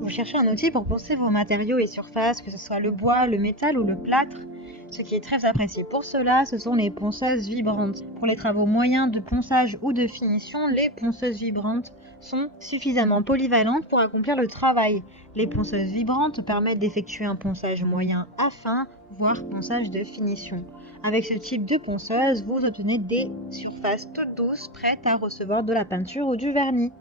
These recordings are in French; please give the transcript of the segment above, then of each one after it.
Vous cherchez un outil pour poncer vos matériaux et surfaces, que ce soit le bois, le métal ou le plâtre. Ce qui est très apprécié pour cela, ce sont les ponceuses vibrantes. Pour les travaux moyens de ponçage ou de finition, les ponceuses vibrantes sont suffisamment polyvalentes pour accomplir le travail. Les ponceuses vibrantes permettent d'effectuer un ponçage moyen à fin, voire ponçage de finition. Avec ce type de ponceuse, vous obtenez des surfaces toutes douces, prêtes à recevoir de la peinture ou du vernis.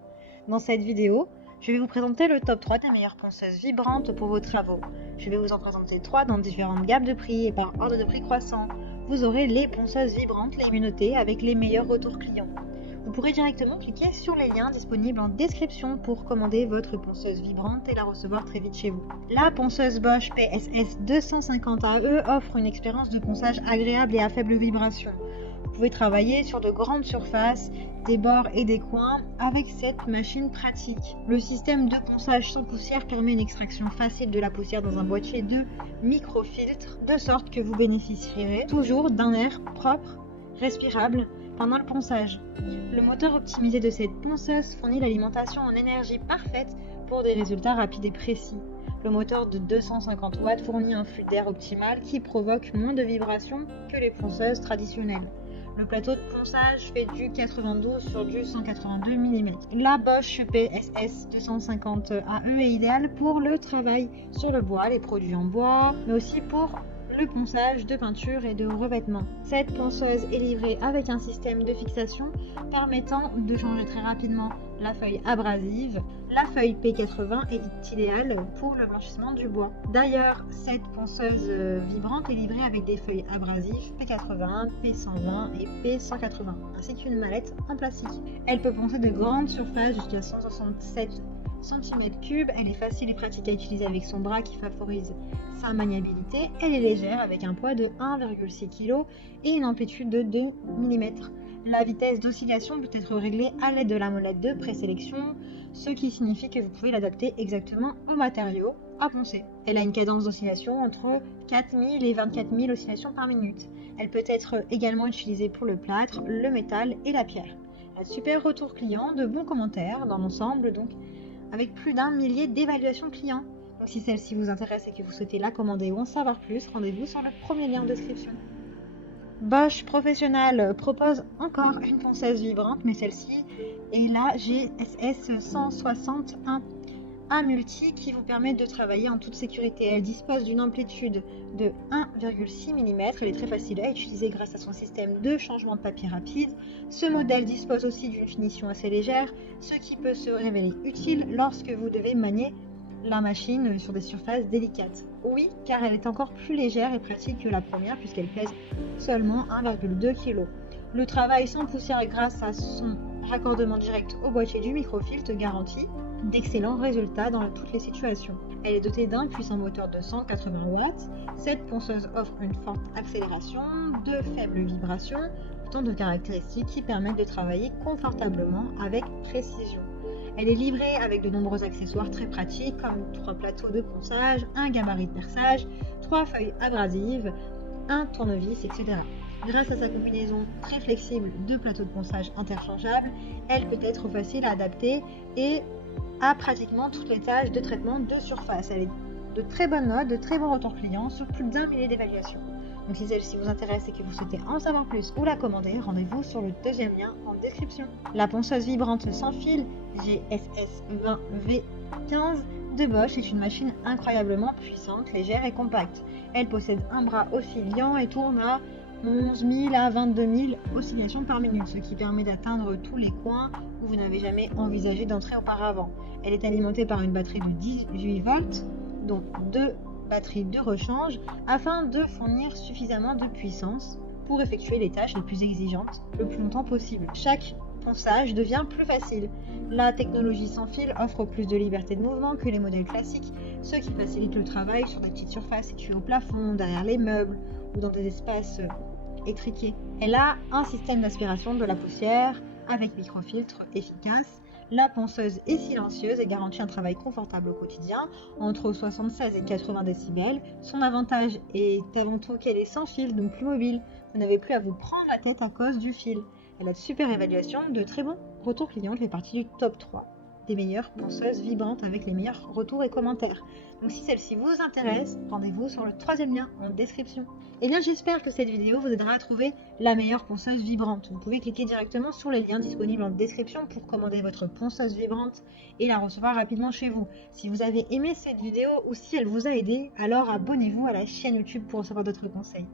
Dans cette vidéo, je vais vous présenter le top 3 des meilleures ponceuses vibrantes pour vos travaux. Je vais vous en présenter 3 dans différentes gammes de prix et par ordre de prix croissant. Vous aurez les ponceuses vibrantes les mieux notées avec les meilleurs retours clients. Vous pourrez directement cliquer sur les liens disponibles en description pour commander votre ponceuse vibrante et la recevoir très vite chez vous. La ponceuse Bosch PSS 250 AE offre une expérience de ponçage agréable et à faible vibration. Vous pouvez travailler sur de grandes surfaces, des bords et des coins avec cette machine pratique. Le système de ponçage sans poussière permet une extraction facile de la poussière dans un boîtier de microfiltre, de sorte que vous bénéficierez toujours d'un air propre, respirable pendant le ponçage. Le moteur optimisé de cette ponceuse fournit l'alimentation en énergie parfaite pour des résultats rapides et précis. Le moteur de 250 watts fournit un flux d'air optimal qui provoque moins de vibrations que les ponceuses traditionnelles. Le plateau de ponçage fait du 92 sur du 182 mm. La Bosch PSS 250 AE est idéale pour le travail sur le bois, les produits en bois, mais aussi pour le ponçage de peinture et de revêtement. Cette ponceuse est livrée avec un système de fixation permettant de changer très rapidement la feuille abrasive. La feuille P80 est idéale pour le blanchissement du bois. D'ailleurs, cette ponceuse vibrante est livrée avec des feuilles abrasives P80, P120 et P180, ainsi qu'une mallette en plastique. Elle peut poncer de grandes surfaces jusqu'à 167 cm3. Elle est facile et pratique à utiliser avec son bras qui favorise sa maniabilité. Elle est légère avec un poids de 1,6 kg et une amplitude de 2 mm. La vitesse d'oscillation peut être réglée à l'aide de la molette de présélection, ce qui signifie que vous pouvez l'adapter exactement au matériau à poncer. Elle a une cadence d'oscillation entre 4000 et 24 000 oscillations par minute. Elle peut être également utilisée pour le plâtre, le métal et la pierre. Elle a de super retours clients, de bons commentaires dans l'ensemble, donc avec plus d'un millier d'évaluations clients. Donc si celle-ci vous intéresse et que vous souhaitez la commander ou en savoir plus, rendez-vous sur le premier lien en description. Bosch Professional propose encore une ponceuse vibrante, mais celle-ci est la GSS 161 A multi qui vous permet de travailler en toute sécurité. Elle dispose d'une amplitude de 1,6 mm. Elle est très facile à utiliser grâce à son système de changement de papier rapide. Ce modèle dispose aussi d'une finition assez légère, ce qui peut se révéler utile lorsque vous devez manier la machine sur des surfaces délicates. Oui, car elle est encore plus légère et pratique que la première puisqu'elle pèse seulement 1,2 kg. Le travail sans poussière grâce à son raccordement direct au boîtier du microfiltre garantit d'excellents résultats dans toutes les situations. Elle est dotée d'un puissant moteur de 180 watts. Cette ponceuse offre une forte accélération, de faibles vibrations, autant de caractéristiques qui permettent de travailler confortablement avec précision. Elle est livrée avec de nombreux accessoires très pratiques comme 3 plateaux de ponçage, un gabarit de perçage, 3 feuilles abrasives, un tournevis, etc. Grâce à sa combinaison très flexible de plateaux de ponçage interchangeables, elle peut être facile à adapter et à pratiquement toutes les tâches de traitement de surface. Elle est de très bonnes notes, de très bons retours clients sur plus d'1 millier d'évaluations. Donc si celle-ci vous intéresse et que vous souhaitez en savoir plus ou la commander, rendez-vous sur le deuxième lien en description. La ponceuse vibrante sans fil GSS 20V15 de Bosch est une machine incroyablement puissante, légère et compacte. Elle possède un bras oscillant et tourne à 11 000 à 22 000 oscillations par minute, ce qui permet d'atteindre tous les coins où vous n'avez jamais envisagé d'entrer auparavant. Elle est alimentée par une batterie de 18 volts, donc 2 batteries de rechange, afin de fournir suffisamment de puissance pour effectuer les tâches les plus exigeantes le plus longtemps possible. Chaque ponçage devient plus facile. La technologie sans fil offre plus de liberté de mouvement que les modèles classiques, ce qui facilite le travail sur des petites surfaces situées au plafond, derrière les meubles ou dans des espaces étriqués. Elle a un système d'aspiration de la poussière avec microfiltre efficace. La ponceuse est silencieuse et garantit un travail confortable au quotidien, entre 76 et 80 décibels. Son avantage est avant tout qu'elle est sans fil, donc plus mobile. Vous n'avez plus à vous prendre la tête à cause du fil. Elle a de super évaluations, de très bons retours clients, elle fait partie du top 3 des meilleures ponceuses vibrantes avec les meilleurs retours et commentaires. Donc si celle-ci vous intéresse, rendez-vous sur le 3e lien en description. Et bien j'espère que cette vidéo vous aidera à trouver la meilleure ponceuse vibrante. Vous pouvez cliquer directement sur les liens disponibles en description pour commander votre ponceuse vibrante et la recevoir rapidement chez vous. Si vous avez aimé cette vidéo ou si elle vous a aidé, alors abonnez-vous à la chaîne YouTube pour recevoir d'autres conseils.